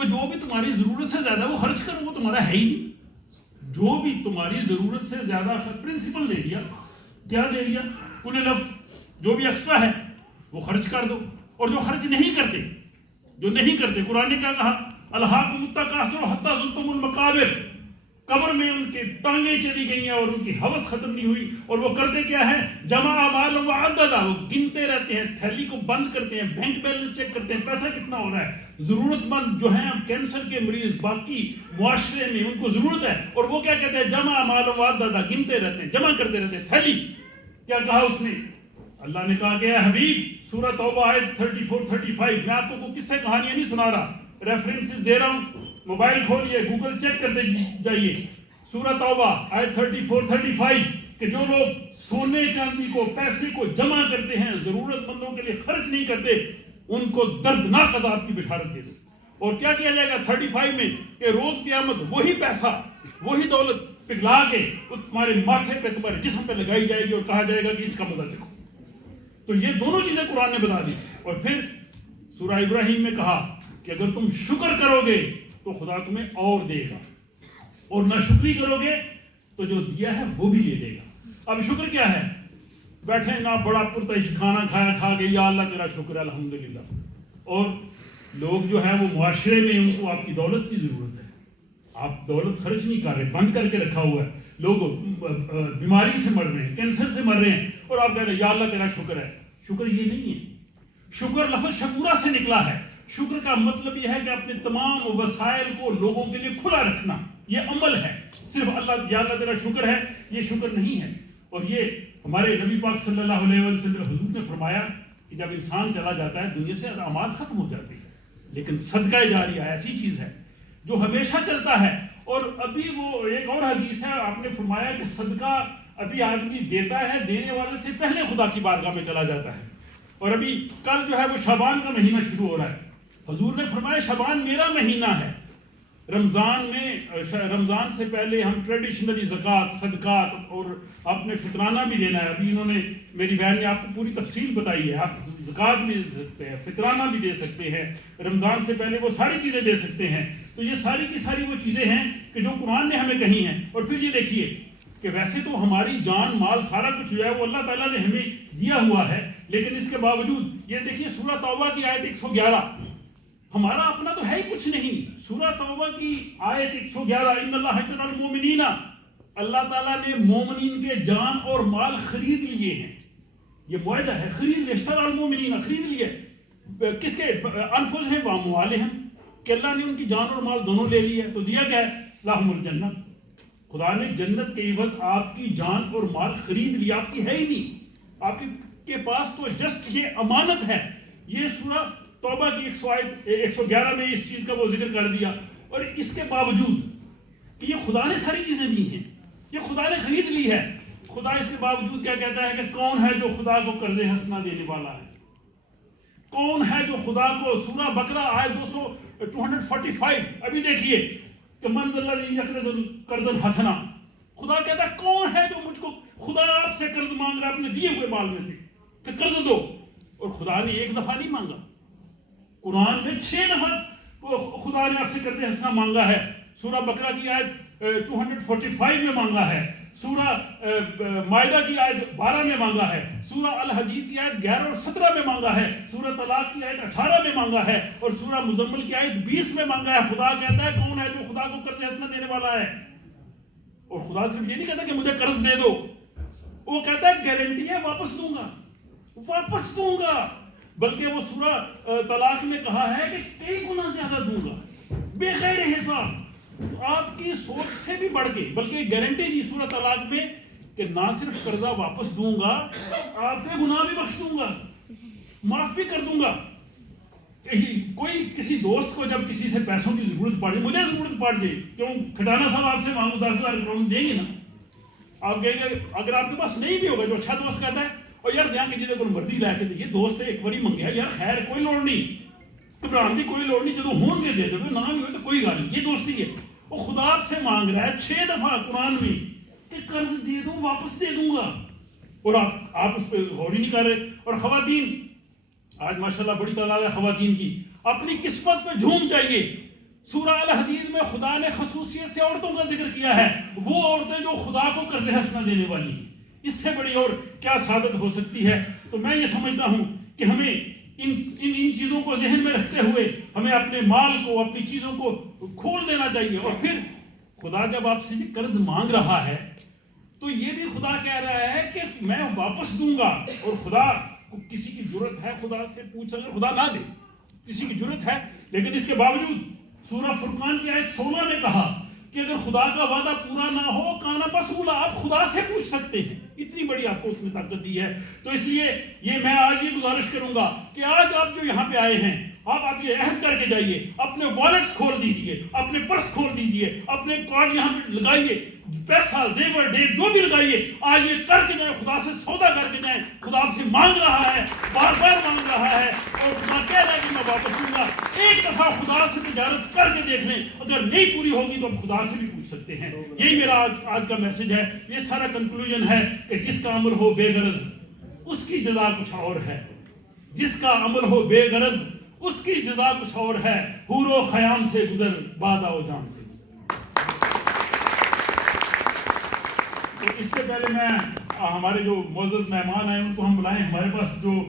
تو جو بھی تمہاری ضرورت سے زیادہ وہ خرچ کرو، وہ تمہارا ہے ہی نہیں. جو بھی تمہاری ضرورت سے زیادہ پرنسپل دے دیا، کیا دے دیا؟ کل لفظ جو بھی ایکسٹرا ہے وہ خرچ کر دو. اور جو خرچ نہیں کرتے قرآن نے کیا کہا؟ الہاکم التکاثر حتی زرتم المقابر. قبر میں ان کے ٹانگیں چلی گئی ہیں اور ان کی ہوس ختم نہیں ہوئی. اور وہ کرتے کیا ہے؟ جمع مالا وعددا، وہ گنتے رہتے ہیں، تھیلی کو بند کرتے ہیں، بینک بیلنس چیک کرتے ہیں، پیسہ کتنا ہو رہا ہے. ضرورت مند جو ہیں کینسر کے مریض باقی معاشرے میں ان کو ضرورت ہے، اور وہ کیا کہتے ہیں؟ جمع مالا وعددا، گنتے رہتے ہیں، جمع کرتے رہتے ہیں تھیلی. کیا کہا اس نے؟ اللہ نے کہا کہ اے حبیب، سورہ توبہ آیت 34-35. میں آپ کو کوئی قصے کہانیاں نہیں سنا رہا، ریفرنسز دے رہا ہوں. موبائل کھولیے، گوگل چیک کرتے جائیے. سورہ توبہ آیت 34-35 کہ جو لوگ سونے چاندی کو، پیسے کو جمع کرتے ہیں، ضرورت مندوں کے لیے خرچ نہیں کرتے، ان کو دردناک عذاب کی بشارت دے دو. اور کیا کیا جائے گا 35 میں؟ کہ روز قیامت وہی پیسہ، وہی دولت پگھلا کے تمہارے ماتھے پہ، تمہارے جسم پہ لگائی جائے گی اور کہا جائے گا کہ اس کا مزہ دیکھو. تو یہ دونوں چیزیں قرآن نے بتا دی. اور پھر سورہ ابراہیم میں کہا کہ اگر تم شکر کرو گے تو خدا تمہیں اور دے گا، اور نہ شکری کرو گے تو جو دیا ہے وہ بھی لے لے گا. اب شکر کیا ہے؟ بیٹھے نہ بڑا پرتعیش کھانا کھایا، کھا کے یا اللہ تیرا شکر ہے الحمدللہ. اور لوگ جو ہے وہ معاشرے میں ان کو آپ کی دولت کی ضرورت ہے، آپ دولت خرچ نہیں کر رہے، بند کر کے رکھا ہوا ہے. لوگ بیماری سے مر رہے ہیں، کینسر سے مر رہے ہیں، اور آپ کہہ رہے ہیں یا اللہ تیرا شکر ہے. شکر یہ نہیں ہے. شکر لفظ شکورہ سے نکلا ہے. شکر کا مطلب یہ ہے کہ اپنے تمام وسائل کو لوگوں کے لیے کھلا رکھنا. یہ عمل ہے. صرف اللہ یا اللہ تیرا شکر ہے یہ شکر نہیں ہے. اور یہ ہمارے نبی پاک صلی اللہ علیہ وسلم حضور نے فرمایا کہ جب انسان چلا جاتا ہے دنیا سے اعمال ختم ہو جاتے ہیں، لیکن صدقہ جاریہ ایسی چیز ہے جو ہمیشہ چلتا ہے. اور ابھی وہ ایک اور حدیث ہے، آپ نے فرمایا کہ صدقہ ابھی آدمی دیتا ہے، دینے والے سے پہلے خدا کی بارگاہ میں چلا جاتا ہے. اور ابھی کل جو ہے وہ شعبان کا مہینہ شروع ہو رہا ہے. حضور نے فرمایا شعبان میرا مہینہ ہے. رمضان سے پہلے ہم ٹریڈیشنلی زکوٰۃ، صدقات اور اپنے فطرانہ بھی دینا ہے. ابھی انہوں نے، میری بہن نے آپ کو پوری تفصیل بتائی ہے. آپ زکوٰۃ بھی دے سکتے ہیں، فطرانہ بھی دے سکتے ہیں، رمضان سے پہلے وہ ساری چیزیں دے سکتے ہیں. تو یہ ساری کی ساری وہ چیزیں ہیں کہ جو قرآن نے ہمیں کہی ہیں. اور پھر یہ دیکھیے کہ ویسے تو ہماری جان مال سارا کچھ جو ہے وہ اللہ تعالیٰ نے ہمیں دیا ہوا ہے، لیکن اس کے باوجود یہ دیکھیے سورہ توبہ کی آیت 111، ہمارا اپنا تو ہے ہی کچھ نہیں. سورہ توبہ کی آیت 111، ان اللہ اشتری المؤمنین، اللہ تعالیٰ نے مومنین کے جان اور مال خرید لیے ہیں. یہ معاہدہ ہے، خرید، اشتری المؤمنین، خرید لیے. کس کے؟ انفسہم و اموالہم، کہ اللہ نے ان کی جان اور مال دونوں لے لیا. تو دیا کیا ہے؟ لہم الجنہ، خدا نے جنت کے عوض آپ کی جان اور مال خرید لیا. آپ کی ہے ہی نہیں، آپ کے پاس تو جسٹ یہ امانت ہے. یہ سورہ توبہ کی 111 میں اس چیز کا وہ ذکر کر دیا. اور اس کے باوجود کہ یہ خدا نے ساری چیزیں دی ہیں، یہ خدا نے خرید لی ہے، خدا اس کے باوجود کیا کہتا ہے کہ کون ہے جو خدا کو قرض حسنہ دینے والا ہے؟ کون ہے جو خدا کو، سورہ بقرہ آیت 245، ابھی دیکھیے کہ من ذا الذی یقرض قرضا حسنا، خدا کہتا ہے کون ہے جو مجھ کو، خدا آپ سے قرض مانگ رہا ہے اپنے دیے ہوئے مال میں سے کہ قرض دو. اور خدا نے ایک دفعہ نہیں مانگا، قرآن میں 6 دفعہ خدا نے آپ سے قرض حسنہ مانگا ہے. سورہ بقرہ کی آیت 245 میں مانگا ہے، سورہ مائدہ کی آیت 12 میں مانگا ہے، سورہ الحدید کی آیت 11 اور 17 میں مانگا ہے، سورہ طلاق کی آیت 18 میں مانگا ہے، اور سورہ مزمل کی آیت 20 میں مانگا ہے. خدا کہتا ہے کون ہے جو خدا کو قرض حسنہ دینے والا ہے؟ اور خدا صرف یہ نہیں کہتا کہ مجھے قرض دے دو، وہ کہتا ہے گارنٹی ہے واپس دوں گا، واپس دوں گا. بلکہ وہ سورہ طلاق میں کہا ہے کہ کئی گنا زیادہ دوں گا بغیر حساب، آپ کی سوچ سے بھی بڑھ کے. بلکہ گارنٹی دی سورہ طلاق میں کہ نہ صرف قرضہ واپس دوں گا، آپ کے گناہ بھی بخش دوں گا، معاف بھی کر دوں گا. کوئی کسی دوست کو جب کسی سے پیسوں کی ضرورت پڑ جائے، مجھے ضرورت پڑ جائے، کیوں کھٹانا صاحب آپ سے مانگو 10,000 روپے دیں گے نا؟ آپ کہیں گے اگر آپ کے پاس نہیں بھی ہوگا، جو اچھا دوست کہتا ہے اور یار دیاں کہ جی کو مرضی لے کے دے، دوست ایک باری منگیا یار خیر کوئی لوڑ نہیں، گھبران کی کوئی لوڑ نہیں، جدو ہون کے دے دے، نہ بھی ہوئے تو کوئی گل نہیں، یہ دوستی ہے. وہ خدا آپ سے مانگ رہا ہے 6 دفعہ قرآن میں کہ قرض دے دوں، واپس دے دوں گا، اور آپ اس پہ غور ہی نہیں کر رہے. اور خواتین، آج ماشاءاللہ بڑی تعداد ہے خواتین کی، اپنی قسمت پہ جھوم جائیے سورہ الحدید میں خدا نے خصوصیت سے عورتوں کا ذکر کیا ہے، وہ عورتیں جو خدا کو قرض حسنہ دینے والی ہیں۔ اس سے بڑی اور کیا سعادت ہو سکتی ہے؟ تو میں یہ سمجھتا ہوں کہ ہمیں ان چیزوں کو ذہن میں رکھتے ہوئے ہمیں اپنے مال کو، اپنی چیزوں کو کھول دینا چاہیے۔ اور پھر خدا جب آپ سے قرض مانگ رہا ہے تو یہ بھی خدا کہہ رہا ہے کہ میں واپس دوں گا، اور خدا کو کسی کی جرت ہے خدا سے پوچھ، اگر خدا نہ دے، کسی کی جرت ہے، لیکن اس کے باوجود سورہ فرقان کی آیت 16 نے کہا کہ اگر خدا کا وعدہ پورا نہ ہو کانا مسئولہ، آپ خدا سے پوچھ سکتے ہیں، اتنی بڑی آپ کو اس نے طاقت دی ہے۔ تو اس لیے یہ میں آج یہ گزارش کروں گا کہ آج آپ جو یہاں پہ آئے ہیں، آپ یہ عہد کر کے جائیے، اپنے والیٹس کھول دیجیے، اپنے پرس کھول دیجیے، اپنے کارڈ یہاں پہ لگائیے، پیسہ زیور ڈیٹ جو بھی لگائیے، آج یہ کر کے جائیں، خدا سے سودا کر کے جائیں۔ خدا آپ سے مانگ رہا ہے، بار بار مانگ رہا ہے، اور خدا کہہ رہا ہے کہ میں واپس دوں گا۔ ایک دفعہ خدا سے تجارت کر کے دیکھ لیں، اگر نہیں پوری ہوگی تو آپ خدا سے بھی پوچھ سکتے ہیں۔ یہی میرا آج کا میسج ہے۔ یہ سارا کنکلوژن ہے کہ جس کا عمل ہو بے غرض اس کی جزا کچھ اور ہے، جس کا عمل ہو بے غرض اس کی جزا کچھ اور ہے، حور و خیام سے گزر بادہ و جام سے گزر۔ تو اس سے پہلے میں ہمارے جو معزز مہمان آئے ان کو ہم بلائیں، ہمارے پاس جو